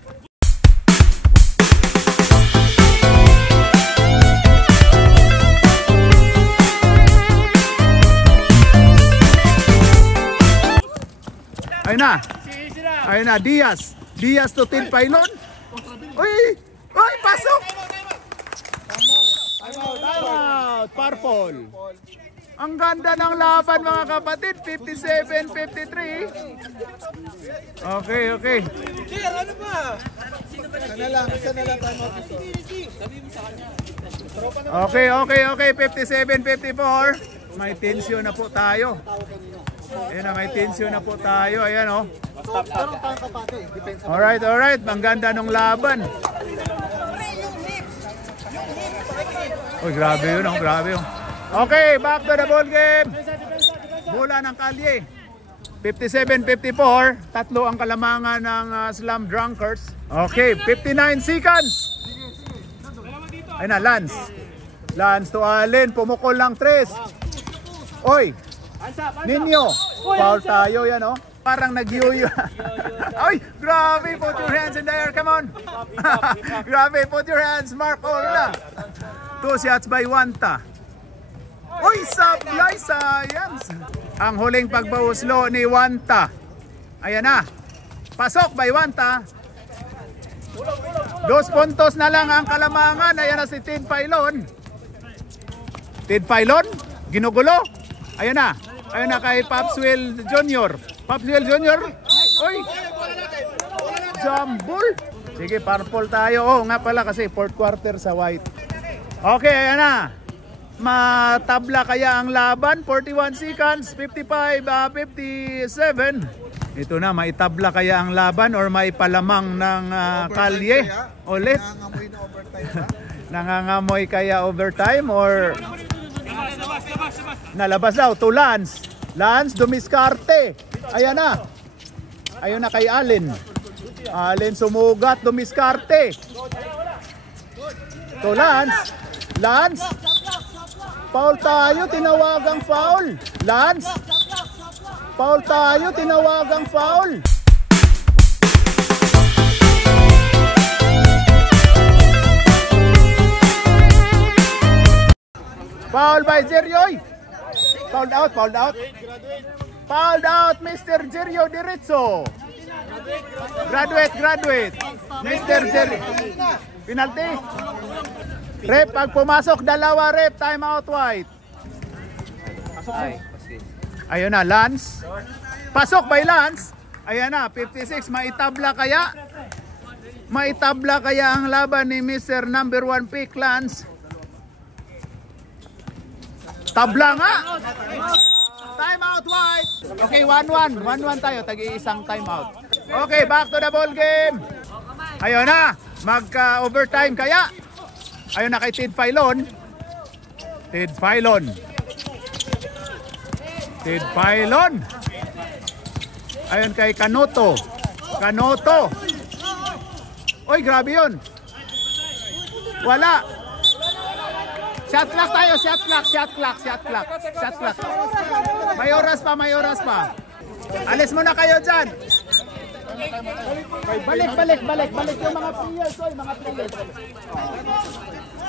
Ayun na. Ayun na, Diaz. Diaz to Tin Pailon. Uy! Uy, pasok! Timeout. Purple. Ang ganda ng laban mga kapatid. 57-53. Okay. Sir, ano ba? Isa na lang timeout ito. Okay. 57-54. May tensyon na po tayo. Ayan na, may tensyon na po tayo. Ayan, oh. Alright. Ang ganda ng laban. Uy, grabe yun, oh. Grabe yun. Okay, back to the ball game. Bola ng Kalye. 57-54. Tatlo ang kalamangan ng Slam Drunkards. Okay, 59 seconds. Ayun na, Lance. Lance to Allen. Pumukol lang 3. Oy, Nino. Foul tayo yan, oh. Parang nagyuyo. Ay, grabe. Put your hands in the air. Come on. Grabe, put your hands. Mark Orla. 2 shots by Wanta. Uy, sablay, science. Ang huling pagbauslo ni Wanta. Ayan na. Pasok by Wanta. 2 puntos na lang ang kalamangan. Ayan na si Tid Pailon. Tid Pailon, ginugulo. Ayan na. Ayan na kay Popswell Jr. Popswell Jr. Uy. Jambul. Sige, purple tayo. Oh, nga pala kasi 4th quarter sa white. Okay, ayan na. Matabla kaya ang laban. 41 seconds, 55-57. Ito na, maitabla kaya ang laban or maipalamang ng Kalye ulit. Nangangamoy kaya overtime or nalabas daw to Lance. Lance dumiskarte. Ayan na. Ayun na kay Allen. Allen sumugat, dumiskarte. To Lance. Lance. Foul tayo, tinawagang foul. Lance. Foul tayo, tinawagang foul. Foul by Jerioy. Fouled out. Fouled out, Mr. Jerio Diretso. Graduate. Mr. Jerio. Penalty. Rep, pag pumasok, dalawa rep, time out white. Ayun na, Lance. Pasok by Lance. Ayan na, 56. Maitabla kaya? Maitabla kaya ang laban ni Mr. Number 1 pick, Lance? Tabla nga. Time out, White. Okay, 1-1. 1-1 tayo. Tag-iisang time out. Okay, back to the ball game. Ayun na. Magka-overtime kaya. Ayun na kay Tid Filon. Tid Filon. Tid Filon. Ayun kay Canoto. Canoto. Oy, grabe yun. Wala. Shot clock tayo, shot clock, shot clock, shot clock, shot clock. May oras pa, may oras pa. Alis muna kayo dyan. Balik yung mga players, oy, mga players.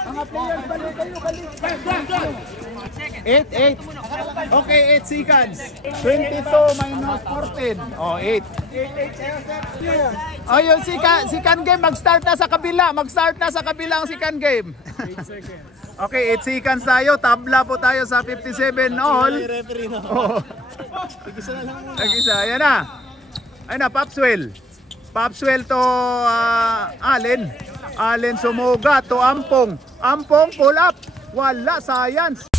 Mga players, balik kayo, balik. 8. Okay, 8 seconds. 22 minus 14. Oh, 8. Oh, yung second game, mag-start na sa kabila. Mag-start na sa kabila ang second game. 8 seconds. Okay, 8 seconds tayo. Tabla po tayo sa 57 all. Oh. Nag-isa, ayan na. Ayan na, Popswell. Popswell to Allen. Allen sumugat to Ampong. Ampong pull up. Wala, science.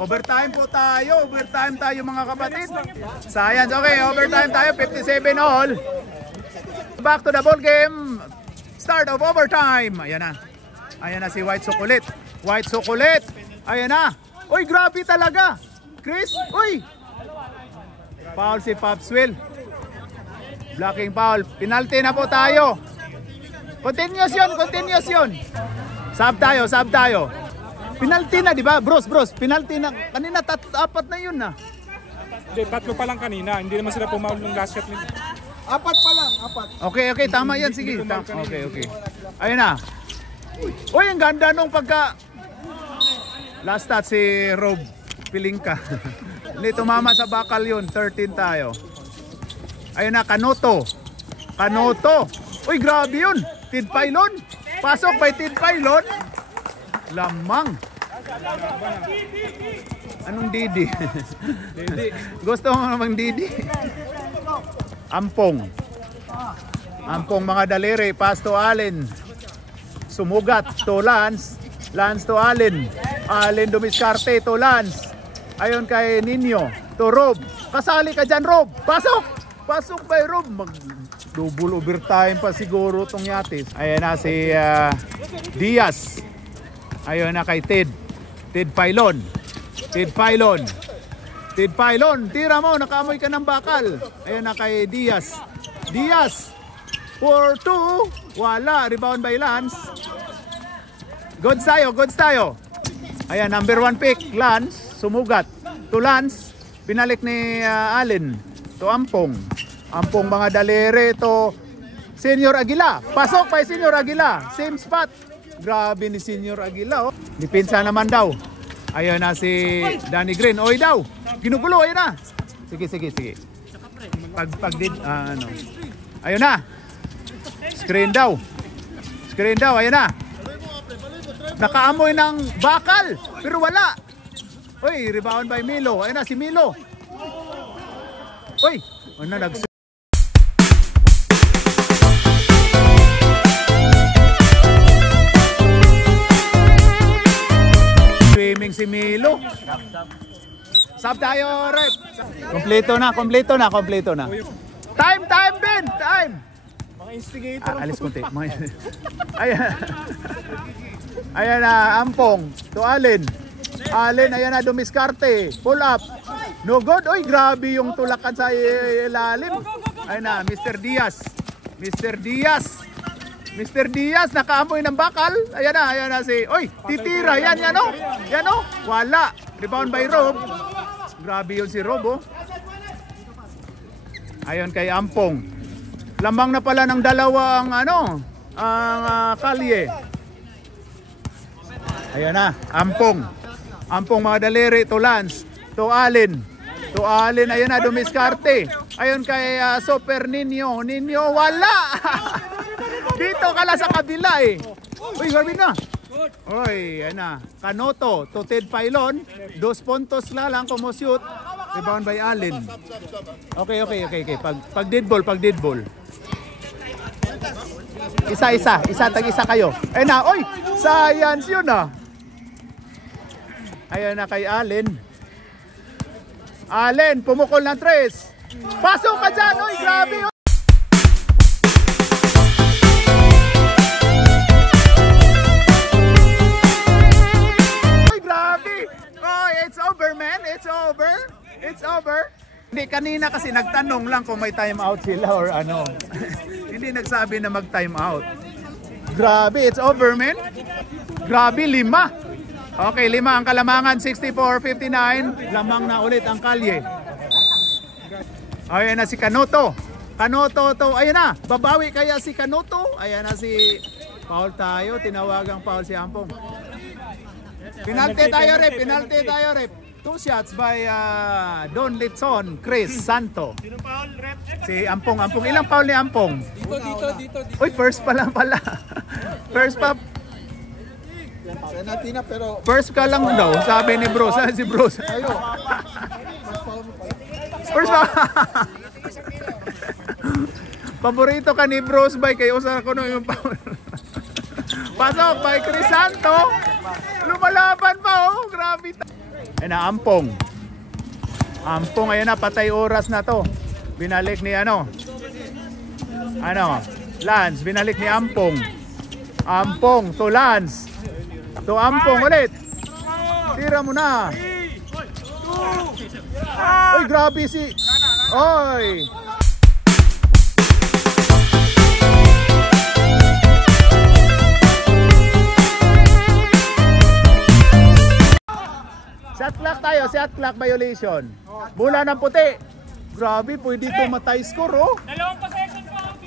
Overtime po tayo. Overtime tayo mga kapatid. Science. Okay, overtime tayo. 57 all. Back to the ball game. Start of overtime. Ayan na. Ayan na si White Sukulit. White Sukulit. Ayan na. Uy, grabe talaga. Chris, uy. Foul si Popswell. Blocking foul. Penalty na po tayo. Continuous yun, continuous yun. Sub tayo, sub tayo. Penalty na, di ba? Bros, penalty na. Kanina, apat na yun na. Hindi, 3 pa lang kanina. Hindi naman sila pumaul ng last shot nila. 4 pa lang, 4. Okay, tama yan. Sige. Okay. Ayun na. Uy, ang ganda nung pagka... Last touch si Rob Pilingka. Hindi, tumama sa bakal yun. 13 tayo. Ayun na, Canoto. Uy, grabe yun. Tid Filon. Pasok by Tid Filon. Lamang. Anong Didi? Gusto mo namang Didi? Ampong mga daliri. Pass to Allen. Sumugat to Lance. Lance to Allen. Allen dumiskarte to Lance. Ayon kay Nino. To Rob. Kasali ka dyan, Rob. Pasok by Rob. Double overtime pa siguro tong Yates. Ayan na si Diaz. Ayon na kay Tid Filon. Tira mo, nakaamoy ka ng bakal. Ayon na kay Diaz. 4-2. Wala, rebound by Lance. Goods tayo. Ayan, number 1 pick, Lance. Sumugat to Lance. Pinalik ni Allen. To Ampong mga dalere to Senior Aguila. Pasok pa Senior Aguila. Same spot. Grabe ni Senior Aguila, oh. Dipinsa naman daw. Ayun na si Danny Green. Oy daw. Ginugulo, ayun na. Sige. Ano. Ayun na. Screen daw. Ayun na. Nakaamoy ng bakal. Pero wala. Oy, rebound by Milo. Ayun na si Milo. Oy, ano na swimming si Milo. Sub tayo, rep. Kompleto na. Time, Ben. Time. Mga instigator. Alis konti. Ayan na, Ampong. To Allen, ayan na, dumiskarte. Pull up. No good. Oy, grabe yung tulakan sa ilalim. Ayan na, Mr. Diaz, nakaamoy ng bakal. Ayan na si, oy, titira. Yan o. Wala. Rebound by Rob. Grabe yun si Rob, oh. Ayon kay Ampong. Lamang na pala ng dalawa ang kalye. Ayan na, Ampong mga daliri to Lance, to Allen, ayan na, dumiskarte. Ayon kay Super Nino, wala. Dito ka lang sa kabila eh. Uy, grabe na. Uy, ayan na, Canoto to Tid Filon, 2 puntos lang como shoot. Rebound by Allen. Okay. Pag dead ball. Isa-isa. Tag-isa kayo. Eh na, oy! Science yun ah. Ayun na kay Allen. Allen, pumukol ng 3. Pasok ka dyan! Oy, grabe! Oy, grabe! Oy, it's over, man! It's over! It's over! Hindi, kanina kasi nagtanong lang kung may time out sila or ano. Hindi nagsabi na mag-time out. Grabe, it's over, man! Grabe, 5! Okay, 5 ang kalamangan, 64-59. Lamang na ulit ang kalye. Ayan na si Canoto. Canoto to, ayan na. Babawi kaya si Canoto? Ayan na si Paul tayo. Tinawagang Paul si Ampong. Penalty tayo, rep. 2 shots by Don Litson, Chris Santo. Si Ampong. Ilang foul ni Ampong? Dito. Uy, first pa lang pala. First pa. Penalty na pero First ka lang daw, sabi ni Bros. Si Bros. ayo. First pa. Paborito ka ni Bros by kay usa ko no yung foul. Pasok by Crisanto. Lumalaban pa oh, grabe. Ayun na, Ampong. Ampong, ayun na, patay oras na to. Binalik ni Lance, binalik ni Ampong. Ampong to Lance. To Ampong ulit. Tira mo na. Oy, grabe si. Oy. Shot clock tayo, shot clock violation. Bola ng puti. Grabe, pwede ito matay score oh.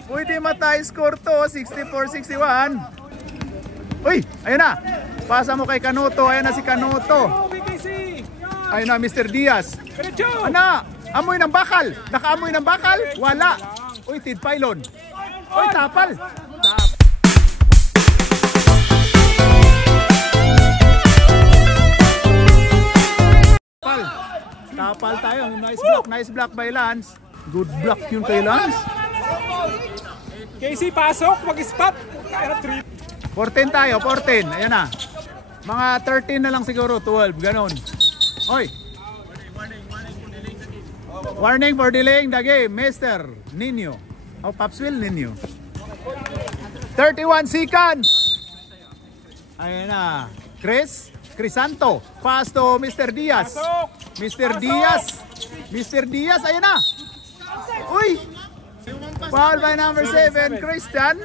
Pwede matay score to, 64-61. Uy, ayun na. Pasa mo kay Canoto, ayun na si Canoto. Ayun na, Mr. Diaz. Ana, amoy ng bakal. Nakaamoy ng bakal? Wala. Uy, Tid Pylon. Uy, tapal. Tapal tayo. Nice block by Lance. Good block yun kay Lance. Casey, pasok. Mag-spot. 14 tayo, 14. Ayan na. Mga 13 na lang siguro, 12. Ganon. Oy. Warning for delaying the game, Mr. Nino. Oh, Popswill Nino. 31 seconds. Ayan na. Crisanto. Pass to Mr. Diaz. Mr. Diaz, ayan na. Uy. Foul by number 7, Christian.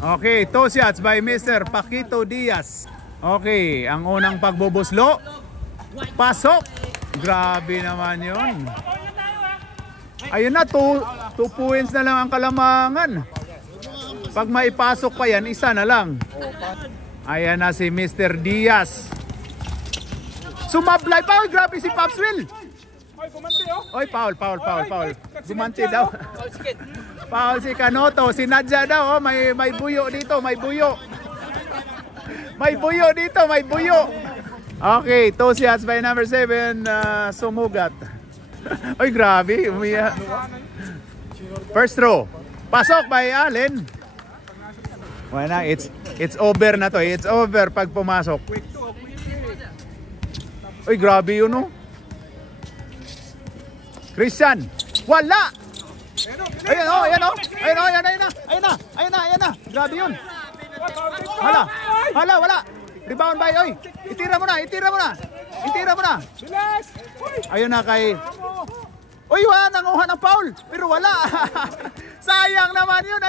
Okay, 2 shots by Mr. Paquito Diaz. Okay, ang unang pagbubuslo. Pasok. Grabe naman yun. Ayun na, 2 points na lang ang kalamangan. Pag maipasok pa yan, isa na lang. Ayan na si Mr. Diaz. Sumablay pa. Grabe si Popswill. Oy, foul. Gumanti daw. Foul si Canoto. Si Nadja daw. Oh, may buyo dito. May buyo. May buyo dito. May buyo. Okay, 2 shots by number 7. Sumugat. Oy, grabe. Umiya. First throw. Pasok by Allen. Wala, it's over na to. It's over pag pumasok. Uy, grabe yun, no? Christian. Wala. Ayan, oh, ayan, oh. Ayan na. Grabe yun. Wala. Rebound by, oy. Itira mo na. Ayun na kay. Uy, wala nanguha ng foul. Pero wala. Sayang naman yun.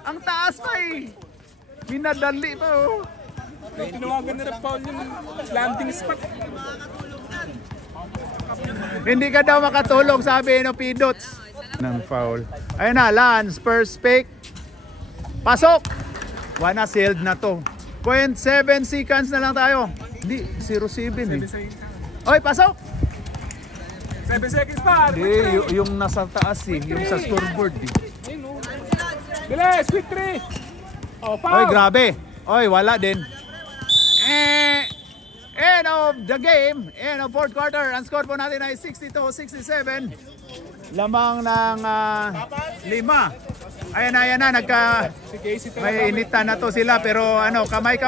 Ang taas pa eh. Minadali pa oh. Tinawagan na foul yung landing spot. Hindi ka daw makatulong, sabi no Pidots. Ng foul. Ayun na, Lance, first pick. Pasok. Wana, sealed na to. 0.7 seconds na lang tayo. Hindi, 0.7 eh. Oy, pasok. 7 seconds pa. Hindi, yung nasa taas eh. Yung sa scoreboard eh. Bilis, quick 3. Oh, foul. Oy, grabe. Oy, wala din. End of the game. End of fourth quarter. Ang score po natin ay 62-67. Lamang ng 5. Ayan na, Si Casey talaga. may initan na to sila pero ano, kamay.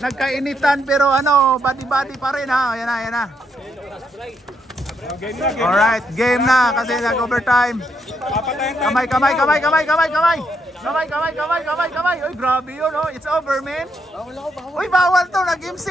Nagkainitan pero ano, bati-bati pa rin ha. Ayan na. Game na, game. Alright, game na kasi nag-overtime. Papatayin tayo. Kamay. Uy, grabe yun, oh. It's over, man. Uy, bawal to, nag-MC.